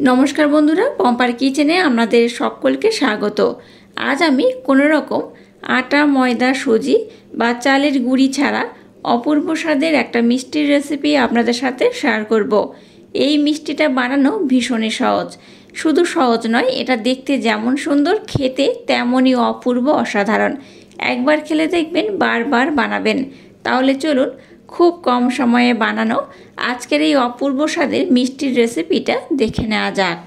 নমস্কার বন্ধুরা, পম্পার কিচেনে আপনাদের সকলকে স্বাগত। আজ আমি কোনো রকম আটা, ময়দা, সুজি বা চালের গুঁড়ি ছাড়া অপূর্ব স্বাদের একটা মিষ্টির রেসিপি আপনাদের সাথে শেয়ার করব। এই মিষ্টিটা বানানো ভীষণই সহজ। শুধু সহজ নয়, এটা দেখতে যেমন সুন্দর, খেতে তেমনই অপূর্ব, অসাধারণ। একবার খেলে দেখবেন বারবার বানাবেন। তাহলে চলুন খুব কম সময়ে বানানো আজকের এই অপূর্ব স্বাদের মিষ্টির রেসিপিটা দেখে নেওয়া যাক।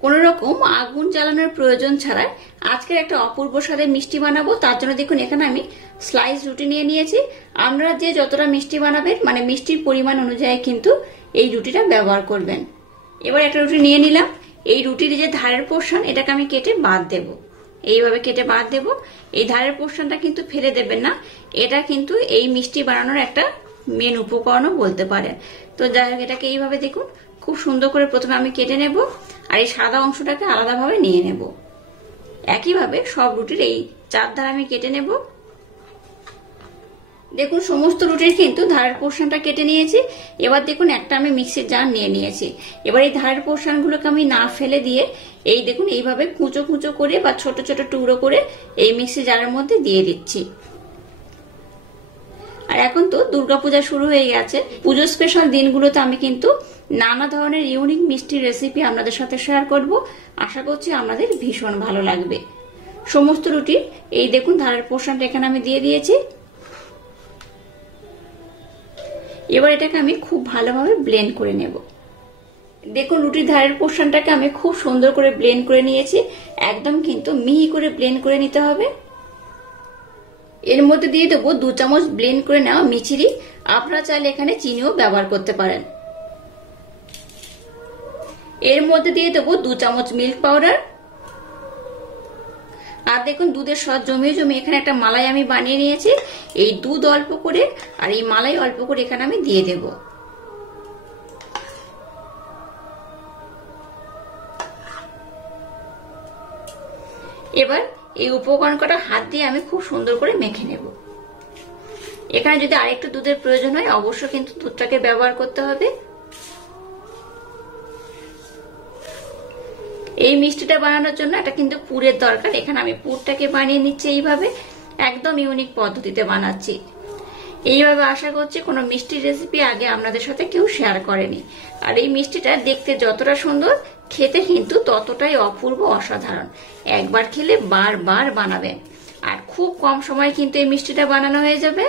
কোনো রকম আগুন জ্বালানোর প্রয়োজন ছাড়াই আজকের একটা অপূর্ব স্বাদের মিষ্টি বানাবো। তার জন্য দেখুন এখানে আমি স্লাইস রুটি নিয়ে নিয়েছি। আপনারা যে যতটা মিষ্টি বানাবেন মানে মিষ্টির পরিমাণ অনুযায়ী কিন্তু এই রুটিটা ব্যবহার করবেন। এবার একটা রুটি নিয়ে নিলাম। এই রুটির যে ধারের পোর্শন এটাকে আমি কেটে বাদ দেবো। এইভাবে কেটে বাদ দেব। এই ধারের পোর্শনটা কিন্তু ফেলে দেবেন না, এটা কিন্তু এই মিষ্টি বানানোর একটা মেন উপকরণও বলতে পারেন। তো যাই হোক, এটাকে এইভাবে দেখুন খুব সুন্দর করে প্রথমে আমি কেটে নেব, আর এই সাদা অংশটাকে আলাদাভাবে নিয়ে নেব। একইভাবে সব রুটির এই চার ধার আমি কেটে নেব। দেখুন সমস্ত রুটির কিন্তু ধারের পোর্শনটা কেটে নিয়েছি। এবার দেখুন একটা আমি মিক্সির জার নিয়ে নিয়েছি। এবার এই ধারের পোর্শনগুলোকে আমি না ফেলে দিয়ে এই দেখুন এইভাবে কুচো কুচো করে বা ছোট ছোট টুকরো করে এই মিক্সি জারের মধ্যে দিয়ে দিচ্ছি। আর এখন তো দুর্গাপূজা শুরু হয়ে গেছে। পুজো স্পেশাল দিনগুলোতে আমি কিন্তু নানা ধরনের ইউনিক মিষ্টির রেসিপি আপনাদের সাথে শেয়ার করব। আশা করছি আপনাদের ভীষণ ভালো লাগবে। সমস্ত রুটির এই দেখুন ধারের পোর্শনটা এখানে আমি দিয়ে দিয়েছি। এবার এটাকে আমি খুব ভালোভাবে ব্লেন্ড করে নেব। দেখুন রুটির ধারের পোর্শনটাকে আমি খুব সুন্দর করে ব্লেন্ড করে নিয়েছি। একদম কিন্তু মিহি করে ব্লেন্ড করে নিতে হবে। এর মধ্যে দিয়ে দেবো 2 চামচ ব্লেন্ড করে নেওয়া মিছরি। আপনারা চাইলে এখানে চিনিও ব্যবহার করতে পারেন। এর মধ্যে দিয়ে দেবো 2 চামচ মিল্ক পাউডার। আর দেখুন দুধের সর জমিয়ে জমিয়ে এখানে একটা মালাই আমি বানিয়ে নিয়েছি। এই দুধ অল্প করে আর এই মালাই অল্প করে এখানে আমি দিয়ে দেব। এবার এই উপকরণ কটা হাত দিয়ে আমি খুব সুন্দর করে মেখে নেব। এখানে যদি আরেকটু দুধের প্রয়োজন হয় অবশ্যই কিন্তু দুধটাকে ব্যবহার করতে হবে। এই মিষ্টিটা বানানোর জন্য এটা কিন্তু পুরের দরকার। এখানে আমি পুরটাকে বানিয়ে নিচ্ছি এইভাবে, একদম ইউনিক পদ্ধতিতে বানাচ্ছি। এইভাবে আশা করছি কোনো মিষ্টির রেসিপি আগে আপনাদের সাথে কেউ শেয়ার করেনি। আর এই মিষ্টিটা দেখতে যতটা সুন্দর, খেতে কিন্তু ততটাই অপূর্ব, অসাধারণ। একবার খেলে বারবার বানাবেন। আর খুব কম সময় কিন্তু এই মিষ্টিটা বানানো হয়ে যাবে।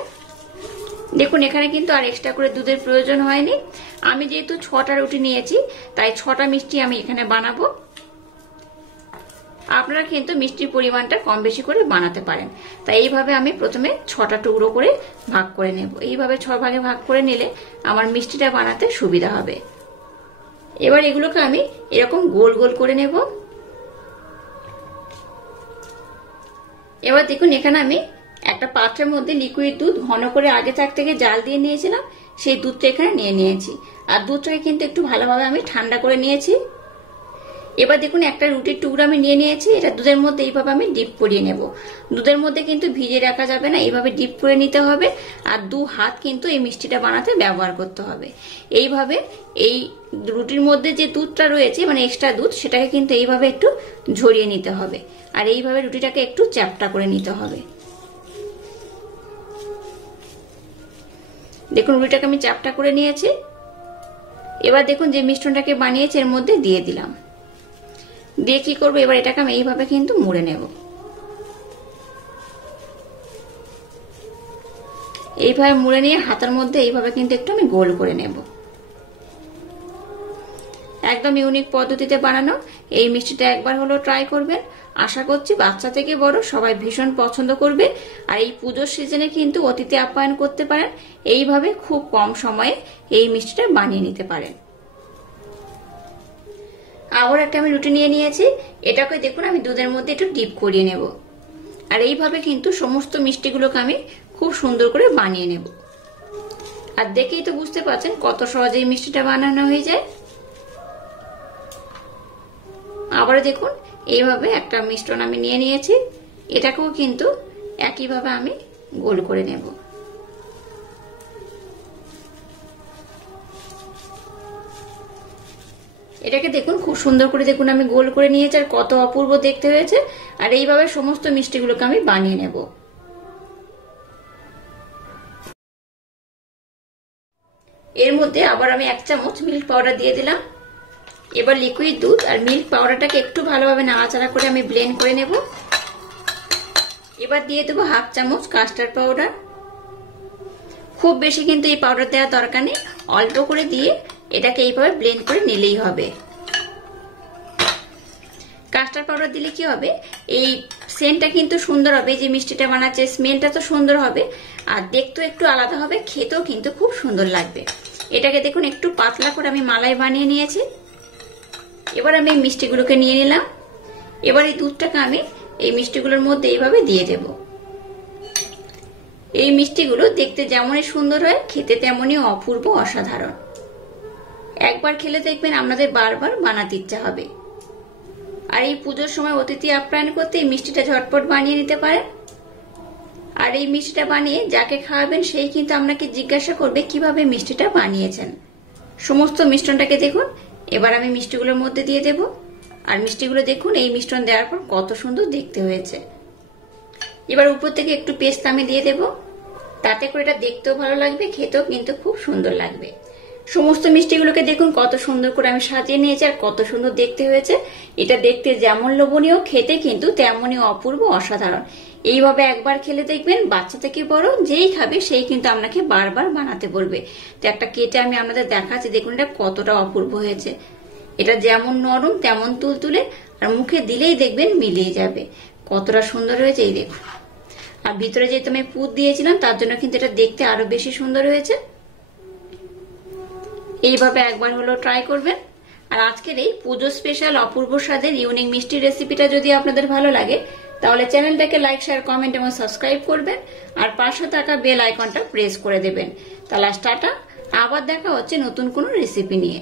দেখুন এখানে কিন্তু আর এক্সট্রা করে দুধের প্রয়োজন হয়নি। আমি যেহেতু 6টা রুটি নিয়েছি তাই 6টা মিষ্টি আমি এখানে বানাবো। আপনারা কিন্তু মিষ্টির পরিমাণটা কম বেশি করে বানাতে পারেন। তাই এইভাবে আমি প্রথমে 6টা টুকরো করে ভাগ করে নেব। এইভাবে 6 ভাগে ভাগ করে নিলে আমার মিষ্টিটা বানাতে সুবিধা হবে। এবার এগুলোকে আমি এরকম গোল গোল করে নেব। এবার দেখুন এখানে আমি একটা পাত্রের মধ্যে লিকুইড দুধ ঘন করে আগে থেকে জাল দিয়ে নিয়েছিলাম, সেই দুধটা এখানে নিয়ে নিয়েছি। আর দুধটাকে কিন্তু একটু ভালোভাবে আমি ঠান্ডা করে নিয়েছি। এবার দেখুন একটা রুটির টুকরো আমি নিয়ে নিয়েছি। এটা দুধের মধ্যে এইভাবে আমি ডিপ করিয়ে নেব। দুধের মধ্যে কিন্তু ভিজিয়ে রাখা যাবে না, এইভাবে ডিপ করে নিতে হবে। আর 2 হাত কিন্তু এই মিষ্টিটা বানাতে ব্যবহার করতে হবে। এইভাবে এই রুটির মধ্যে যে দুধটা রয়েছে মানে এক্সট্রা দুধ, সেটাকে কিন্তু এইভাবে একটু ঝরিয়ে নিতে হবে। আর এইভাবে রুটিটাকে একটু চ্যাপ্টা করে নিতে হবে। দেখুন রুটিটাকে আমি চ্যাপ্টা করে নিয়েছি। এবার দেখুন যে মিশ্রণটাকে বানিয়েছি এর মধ্যে দিয়ে দিলাম। দিয়ে কি করবো, এবার এটাকে আমি এইভাবে কিন্তু মুড়ে নেব। এইভাবে মুড়ে নিয়ে হাতের মধ্যে এইভাবে কিন্তু একটু আমি গোল করে নেব। একদম ইউনিক পদ্ধতিতে বানানো এই মিষ্টিটা একবার হলো ট্রাই করবেন। আশা করছি বাচ্চা থেকে বড় সবাই ভীষণ পছন্দ করবে। আর এই পুজোর সিজনে কিন্তু অতিথি আপ্যায়ন করতে পারেন। এইভাবে খুব কম সময়ে এই মিষ্টিটা বানিয়ে নিতে পারেন। আবার একটা আমি রুটি নিয়ে নিয়েছি। এটাকে দেখুন আমি দুধের মধ্যে একটু ডিপ করিয়ে নেব। আর এইভাবে কিন্তু সমস্ত মিষ্টিগুলোকে আমি খুব সুন্দর করে বানিয়ে নেব। আর দেখেই তো বুঝতে পারছেন কত সহজে এই মিষ্টিটা বানানো হয়ে যায়। আবার দেখুন এইভাবে একটা মিশ্রণ আমি নিয়ে নিয়েছি। এটাকেও কিন্তু একইভাবে আমি গোল করে নেব। এটাকে দেখুন খুব সুন্দর করে দেখুন আমি গোল করে নিয়েছি, আর কত অপূর্ব দেখতে হয়েছে। আর এইভাবে সমস্ত মিষ্টিগুলোকে আমি বানিয়ে নেব। এর মধ্যে আবার আমি 1 চামচ মিল্ক পাউডার দিয়ে দিলাম। এবার লিকুইড দুধ আর মিল্ক পাউডারটাকে একটু ভালোভাবে নাড়াচাড়া করে আমি ব্লেন্ড করে নেব। এবার দিয়ে দেবো 1/2 চামচ কাস্টার্ড পাউডার। খুব বেশি কিন্তু এই পাউডার দেওয়ার দরকার নেই, অল্প করে দিয়ে এটাকে এইভাবে ব্লেন্ড করে নিলেই হবে। কাস্টার্ড পাউডার দিলে কি হবে, এই সেন্টটা কিন্তু সুন্দর হবে, যে মিষ্টিটা বানাচ্ছে স্মেলটা তো সুন্দর হবে, আর দেখতেও একটু আলাদা হবে, খেতেও কিন্তু খুব সুন্দর লাগবে। এটাকে দেখুন একটু পাতলা করে আমি মালাই বানিয়ে নিয়েছি। এবার আমি এই মিষ্টিগুলোকে নিয়ে নিলাম। এবার এই দুধটাকে আমি এই মিষ্টিগুলোর মধ্যে এইভাবে দিয়ে দেব। এই মিষ্টিগুলো দেখতে যেমনই সুন্দর হয়, খেতে তেমনই অপূর্ব অসাধারণ। একবার খেলে দেখবেন আপনাদের বারবার বানাতে ইচ্ছা হবে। আর এই পুজোর সময় অতিথি আপ্যায়ন করতে এই মিষ্টিটা ঝটপট বানিয়ে নিতে পারেন। আর এই মিষ্টিটা বানিয়ে যাকে খাওয়াবেন সেই কিন্তু আপনাকে জিজ্ঞাসা করবে কিভাবে মিষ্টিটা বানিয়েছেন। সমস্ত মিশ্রণটাকে দেখুন এবার আমি মিষ্টিগুলোর মধ্যে দিয়ে দেব। আর মিষ্টিগুলো দেখুন এই মিশ্রণ দেওয়ার পর কত সুন্দর দেখতে হয়েছে। এবার উপর থেকে একটু পেস্তা আমি দিয়ে দেব, তাতে করে এটা দেখতেও ভালো লাগবে, খেতেও কিন্তু খুব সুন্দর লাগবে। সমস্ত মিষ্টিগুলোকে দেখুন কত সুন্দর করে আমি সাজিয়ে নিয়েছি, আর কত সুন্দর দেখতে হয়েছে। এটা দেখতে যেমন লোভনীয়, খেতে কিন্তু তেমনই অপূর্ব অসাধারণ। এইভাবে একবার খেলে দেখবেন বাচ্চা থেকে বড় যেই খাবে সেই কিন্তু আপনাকে বারবার বানাতে বলবে। তো একটা কেটে আমি আপনাদের দেখাচ্ছি, দেখুন এটা কতটা অপূর্ব হয়েছে। এটা যেমন নরম তেমন তুলতুলে, আর মুখে দিলেই দেখবেন মিলিয়ে যাবে, কতটা সুন্দর হয়েছে এই দেখুন। আর ভিতরে যেহেতু আমি পুর দিয়েছিলাম তার জন্য কিন্তু এটা দেখতে আরো বেশি সুন্দর হয়েছে। এইভাবে একবার হলো ট্রাই করবেন। আর আজকের এই পুজো স্পেশাল অপূর্ব স্বাদের ইউনিক মিষ্টির রেসিপিটা যদি আপনাদের ভালো লাগে তাহলে চ্যানেলটাকে লাইক, শেয়ার, কমেন্ট এবং সাবস্ক্রাইব করবেন, আর পাশে থাকা বেল আইকনটা প্রেস করে দেবেন। তাহলে টাটা, আবার দেখা হচ্ছে নতুন কোনো রেসিপি নিয়ে।